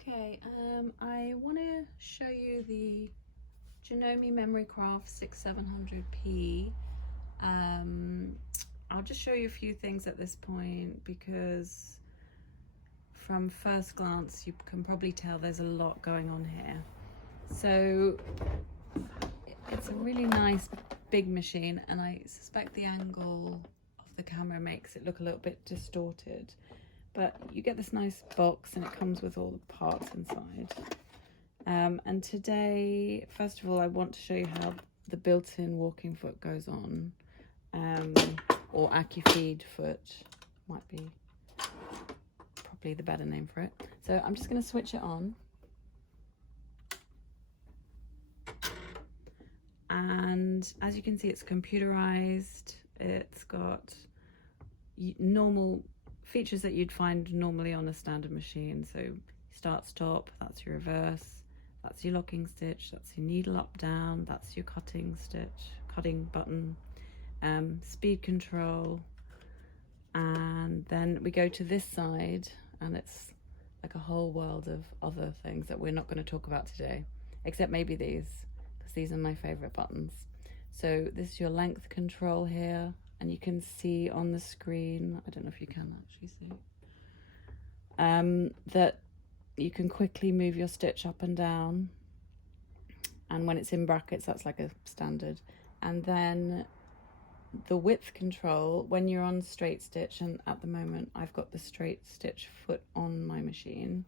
Okay, I want to show you the Janome Memorycraft 6700P. I'll just show you a few things at this point because from first glance you can probably tell there's a lot going on here. So it's a really nice big machine, and I suspect the angle of the camera makes it look a little bit distorted. But you get this nice box and it comes with all the parts inside. And today, first of all, I want to show you how the built-in walking foot goes on, or accufeed foot might be probably the better name for it. So I'm just going to switch it on. And as you can see, it's computerized. It's got normal features that you'd find normally on a standard machine. So start, stop, that's your reverse, that's your locking stitch, that's your needle up, down, that's your cutting stitch, cutting button, speed control. And then we go to this side and it's like a whole world of other things that we're not going to talk about today, except maybe these, because these are my favorite buttons. So this is your length control here, and you can see on the screen, I don't know if you can actually see, that you can quickly move your stitch up and down, and when it's in brackets that's like a standard. And then the width control when you're on straight stitch, and at the moment I've got the straight stitch foot on my machine,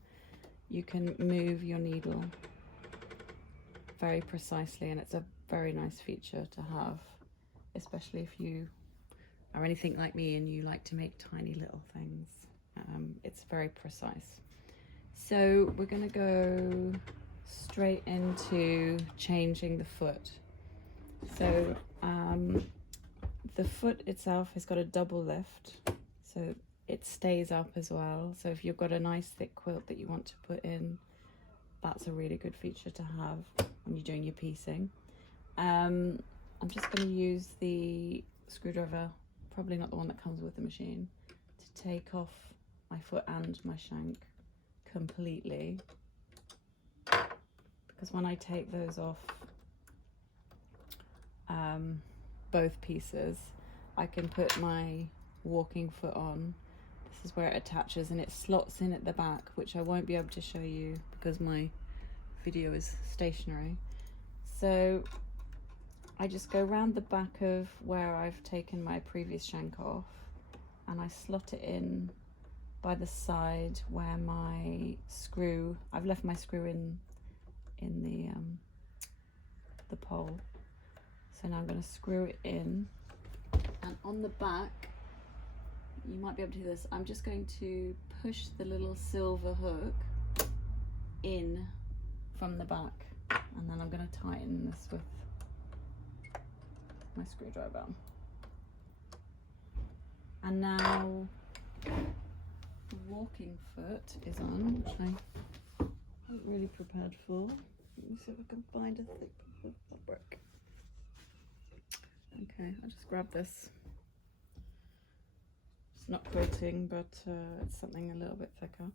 you can move your needle very precisely, and it's a very nice feature to have, especially if you are anything like me and you like to make tiny little things. It's very precise. So we're going to go straight into changing the foot. So the foot itself has got a double lift, so it stays up as well. So if you've got a nice thick quilt that you want to put in, that's a really good feature to have when you're doing your piecing. I'm just going to use the screwdriver, probably not the one that comes with the machine, to take off my foot and my shank completely, because when I take those off, both pieces, I can put my walking foot on. This is where it attaches and it slots in at the back, which I won't be able to show you because my video is stationary. So I just go around the back of where I've taken my previous shank off, and I slot it in by the side where my screw, I've left my screw in the pole. So now I'm going to screw it in, and on the back, you might be able to do this, I'm just going to push the little silver hook in from the back, and then I'm going to tighten this with my screwdriver. And now the walking foot is on, which I wasn't really prepared for. Let me see if I can find a thick piece of fabric. Okay, I'll just grab this. It's not quilting, but it's something a little bit thicker.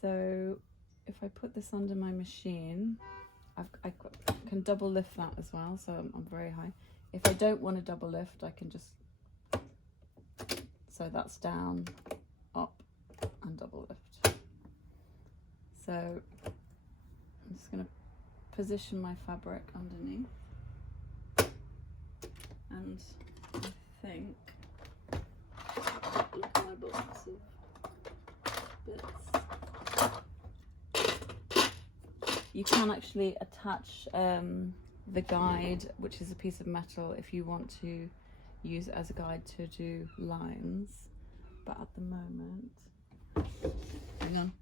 So if I put this under my machine, I can double lift that as well, so I'm very high. If I don't want to double lift, I can just, so that's down, up, and double lift. So I'm just going to position my fabric underneath, and I think, look at my box of bits. You can actually attach the guide, which is a piece of metal, if you want to use it as a guide to do lines. But at the moment, hang on.